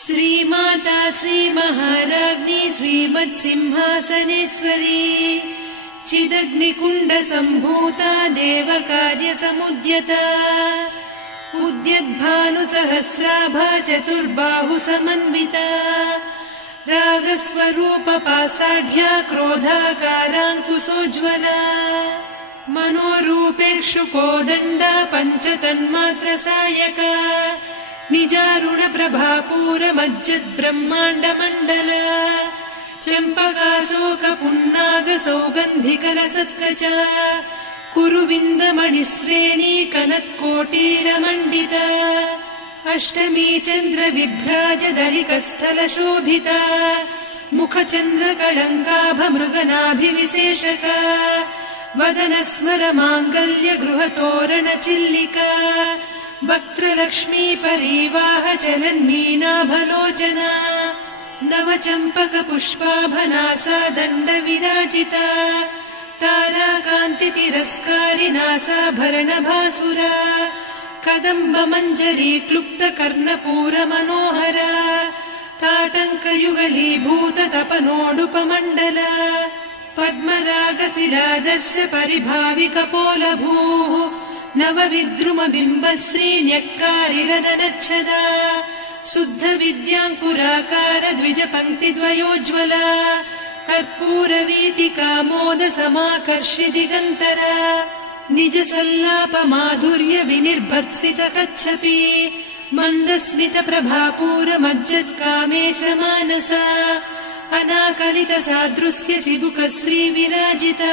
श्रीमाता श्रीमहाराज्ञी श्रीमत्सिंहासनेश्वरी चिदग्निकुण्डसम्भूता देवकार्यसमुद्यता उद्यद्भानुसहस्राभा चतुर्बाहुसमन्विता रागस्वरूपपासाढ्या क्रोधाकाराङ्कुशोज्ज्वला मनोरूपेक्षु कोदण्डा पञ्चतन्मात्रसायका निजारुणप्रभापूरमज्जद्ब्रह्माण्डमण्डल। चम्पकाशोकपुन्नागसौगन्धिकलसत्कच। कुरुविन्दमणिश्रेणी कनत्कोटीरमण्डिता। अष्टमी चन्द्रविभ्राजदलिकस्थलशोभिता। मुखचन्द्रकळङ्काभमृगनाभिविशेषका वदनस्मरमाङ्गल्य गृहतोरणचिल्लिका वक्त्रलक्ष्मी परिवाह चलन्मीनाभलोचना नवचम्पकपुष्पाभनासा दण्डविराजिता। ताराकान्तितिरस्कारिनासाभरणभासुरा कदम्बमञ्जरी क्लुप्तकर्णपूरमनोहरा। ताटङ्कयुगलीभूततपनोडुपमण्डल। पद्मरागशिलादर्श परिभाविकपोलभूः नवविद्रुमबिम्बश्रीन्यक्कारिरदनच्छदा शुद्धविद्याङ्कुराकार द्विजपङ्क्तिद्वयोज्ज्वला कर्पूरवीटिकामोदसमाकर्षि दिगन्तरा निजसल्लापमाधुर्य विनिर्भर्त्सित कच्छपि मन्दस्मित प्रभापूरमज्जत्कामेश मानसा अनाकलित सादृश्य चिबुक श्रीविराजिता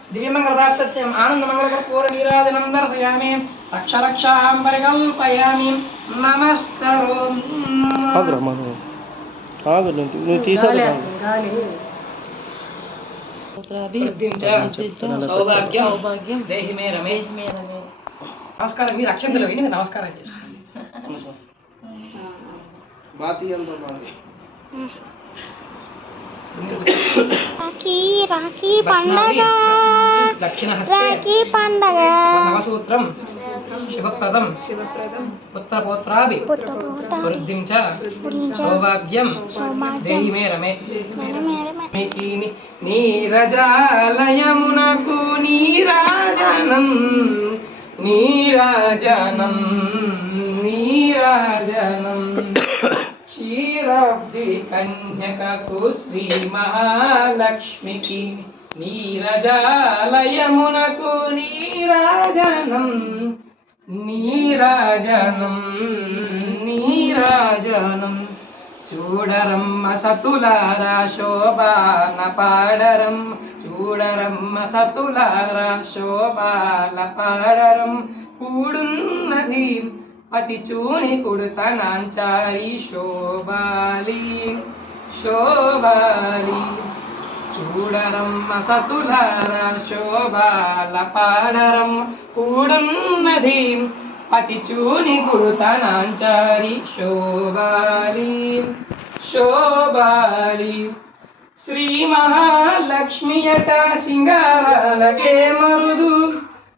దివ్యమంగళదాస్తత్యం ఆనందమంగళకర పూర్ణీరాజనందర సయామి రక్ష రక్షాంబరికల్పయామి నమస్కరోమి ఆగు నువ్వు తీసాలి నమస్కారం మీరు అక్షంతలు విని నమస్కారం చేసుకోండి రాఖీ పండగ. రాఖీ పండగ. నవసూత్రం. శుభప్రదం పుత్రపౌత్రాభి. పుట్టపూట వృద్ధిం చ సౌభాగ్యం. దేహి మే రమే. నీరజాలయమునకు నీరాజనం. నీరాజనం. నీరాజనం. క్షీరాబ్ది కన్యకకు శ్రీ మహాలక్ష్మికి నీరజాలయమునకు నీరాజనం నీరాజనం నీరాజనం చూడరమ్మ సతులారా శోభాన పాడరం చూడరమ్మ సతులారా శోభాల పాడరం కూడున్నది అతి చూని కుడతనాంచారి శోభాలి శోభాలి. చూడరమ్మ సతులార శోభాల పాడరం కూడన్నది. అతి చూని కుడుతనాంచారి శోభాలి శోభాలి. శ్రీ మహాలక్ష్మియట సింగారాలకే మరుదు.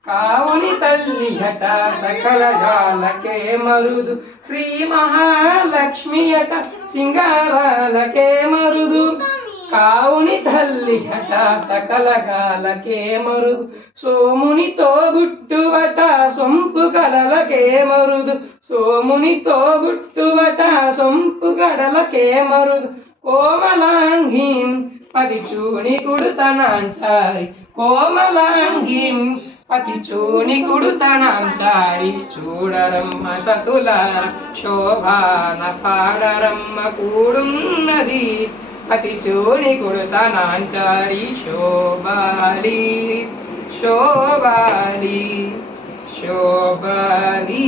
కావని తల్లి తల్లియట సకల జాలకే మరుదు. శ్రీ మహాలక్ష్మి అట సింగారాలకే మరుదు. కావుని తల్లి తల్లియట సకల గాలకే మరుదు. సోమునితో గుట్టువట సొంపు కలలకే మరుదు. సోమునితో గుట్టువట సొంపు కడలకే మరుదు. కోమలాంగిం పది చూని కుడుతనాంచారి కోమలాంగిం అతి చూని కుడుతనం చారి చూడరమ్మ సతులార శోభాన పాడరమ్మ కూడున్నది. అతి చూని కుడుతనం చారి శోభాలి శోభాలి శోభాలి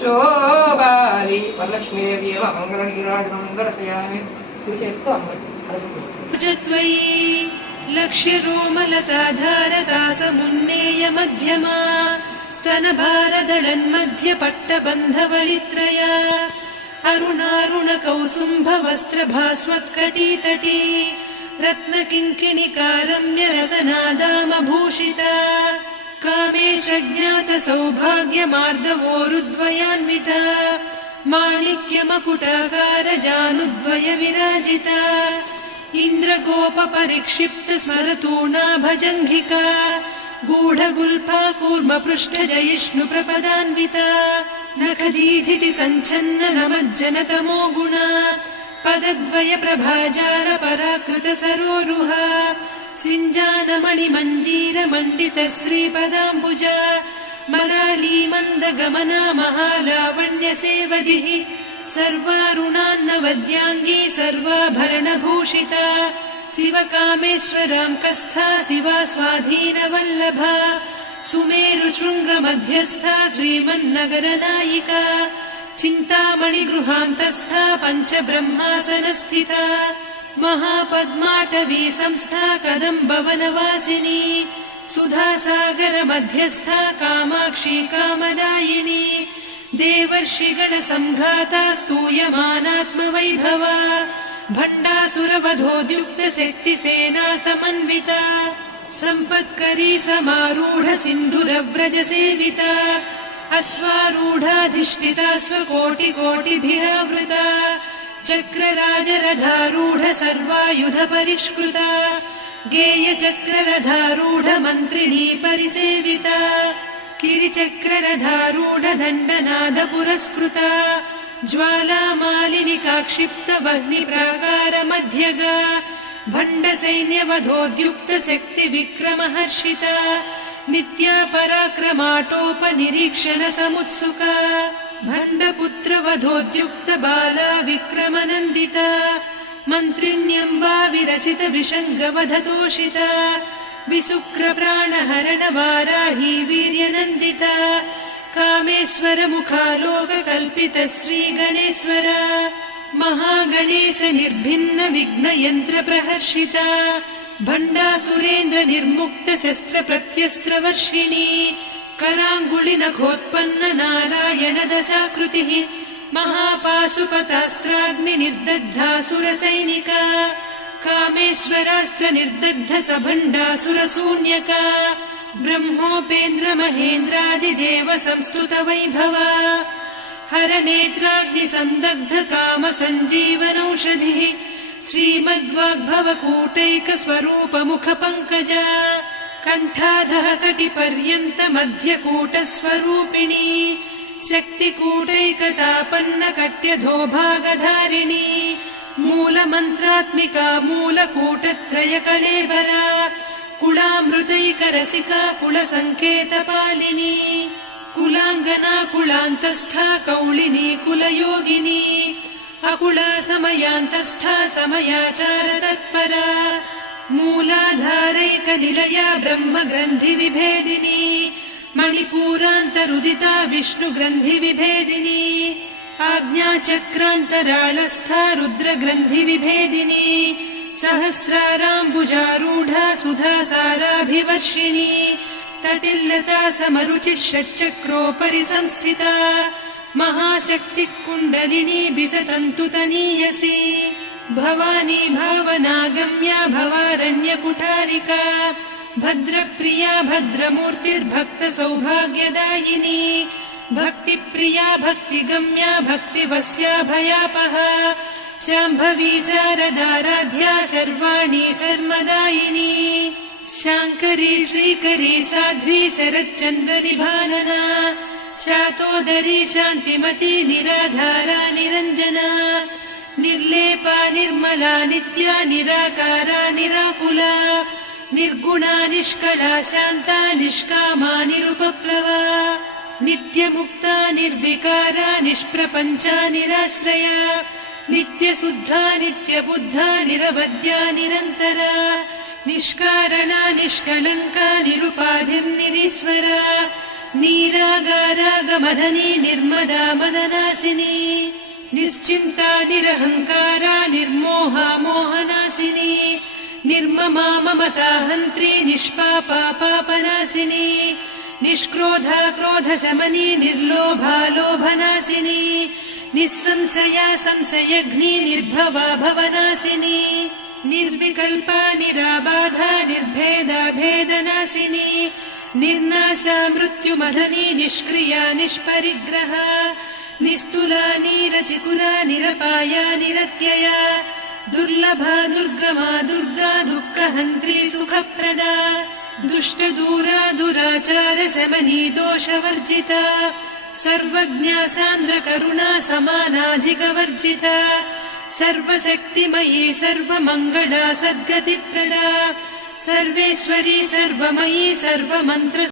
శోభాలి. వరలక్ష్మీదేవి ఏమ మంగళగిరాజమందరశయామి చేత్తో అమ్మ च त्वयि लक्ष्यरोमलताधारका समुन्नेय मध्यमा स्तनभारदळन्मध्यपट्टबन्धवळित्रया अरुणारुणकौसुम्भवस्त्रभास्वत्कटीतटी रत्नकिङ्किणिकारम्यरसनादामभूषिता कामेश ज्ञातसौभाग्यमार्दवोरुद्वयान्विता माणिक्यमकुटाकारजानुद्वय विराजिता इन्द्रगोपपरिक्षिप्त स्मरतूणा भजङ्घिका गूढगुल्फा कूर्मपृष्ठजयिष्णु प्रपदान्विता नखदीधिति सञ्छन्न नमज्जनतमो गुणा पदद्वय प्रभाजाल पराकृत सरोरुहा सिञ्जानमणिमञ्जीर सर्वारुणान्नवद्याङ्गी सर्वाभरणभूषिता। शिवकामेश्वराङ्कस्था शिवा स्वाधीनवल्लभा। सुमेरुशृङ्गमध्यस्था श्रीमन्नगरनायिका। चिन्तामणिगृहान्तस्था पञ्चब्रह्मासनस्थिता। महापद्माटवी संस्था कदम्बवनवासिनी। सुधासागर मध्यस्था कामाक्षी कामदायिनी देवर्षिगणसङ्घाता स्तूयमानात्मवैभवा भण्डासुरवधोद्युक्त शक्तिसेना समन्विता सम्पत्करी समारूढ सिन्धुरव्रज सेविता अश्वारूढाधिष्ठिता स्वकोटिकोटिभिरावृता चक्रराजरथारूढ सर्वायुध परिष्कृता गेयचक्ररथारूढ मन्त्रिणी परिसेविता किरिचक्ररथारूढ दण्डनाद पुरस्कृता ज्वालामालिनिकाक्षिप्त वह्निप्राकार मध्यगा भण्डसैन्यवधोद्युक्त शक्तिविक्रमहर्षिता नित्या पराक्रमाटोपनिरीक्षण समुत्सुका भण्डपुत्रवधोद्युक्त बाला विक्रमनन्दिता मन्त्रिण्यम्बा विरचित विषङ्गवधतोषिता विशुक्रप्राणहरण वाराही वीर्यनन्दिता। कामेश्वर मुखालोककल्पित श्रीगणेश्वर महागणेश निर्भिन्न विघ्नयन्त्र प्रहर्षिता भण्डासुरेन्द्र निर्मुक्त शस्त्र प्रत्यस्त्रवर्षिणी कराङ्गुलिनखोत्पन्न नारायण दशाकृतिः महापाशुपतास्त्राग्नि निर्दग्धासुरसैनिका कामेश्वरास्त्र निर्दग्ध सभण्डासुरशून्यका ब्रह्मोपेन्द्र महेन्द्रादिदेव संस्तुत वैभवा हर नेत्राग्नि सन्दग्ध काम सञ्जीवनौषधिः श्रीमद्वाग्भव कूटैक स्वरूप मुख पङ्कजा कण्ठाधः कटिपर्यन्त मध्यकूट मूलमन्त्रात्मिका कळेबरा कुलामृतैकरसिका कुलसङ्केतपालिनी। कुलाङ्गना कुलान्तस्था कौलिनी कुलयोगिनी। अकुला समयान्तस्था समयाचार तत्परा मूलाधारैकनिलया ब्रह्मग्रन्थिविभेदिनी। मणिपूरान्तरुदिता विष्णुग्रन्थिविभेदिनी आज्ञाचक्रान्तराळस्था रुद्रग्रन्थिविभेदिनी सहस्राराम्बुजारूढा सुधासाराभिवर्षिणी तटिल्लता समरुचिः षट्चक्रोपरि संस्थिता महाशक्तिः कुण्डलिनी बिसतन्तु तनीयसी भवानी भावनागम्या भवारण्यकुठारिका भद्रप्रिया भद्रमूर्तिर्भक्तसौभाग्यदायिनी भक्तिप्रिया भक्तिगम्या भक्तिवस्या भयापहा। शाम्भवी शारदाराध्या सर्वाणि सर्मदायिनी शाङ्करी श्रीकरी साध्वी शरच्चन्द्रनिभानना शातोदरी शान्तिमती निराधारा निरञ्जना निर्लेपा निर्मला नित्या निराकारा निराकुला। निर्गुणा निष्कला शान्ता निष्कामा निरुपप्लवा नित्यमुक्ता निर्विकारा निष्प्रपञ्चा निराश्रया। नित्यशुद्धा नित्यबुद्धा निरवद्या निरन्तरा। निष्कारणा निष्कलङ्का निरुपाधिर्निरीश्वरा नीरागारागमदनी निर्मदा मदनासिनी निश्चिन्ता निरहङ्कारा निर्मोहा मोहनासिनी निर्ममा ममता हन्त्री निष्पापा पापनाशिनी निष्क्रोधा क्रोधशमनी निर्लोभा लोभनाशिनी निःसंशया संशयघ्नी निर्भवा भवनाशिनी निर्विकल्पा निराबाधा निर्भेदा भेदनाशिनी निर्नाशा मृत्युमधनी निष्क्रिया निष्परिग्रहा निस्तुला नीरचिकुरा निरपाया निरत्यया दुर्लभा दुर्गमा दुर्गा दुःखहन्त्री सुखप्रदा दुष्टदूरा दुराचार शमनी दोषवर्जिता सर्वज्ञा सान्द्रकरुणा समानाधिकवर्जिता सर्वशक्तिमयी सर्वमङ्गला सद्गतिप्रदा सर्वेश्वरी सर्वमयी सर्वमन्त्र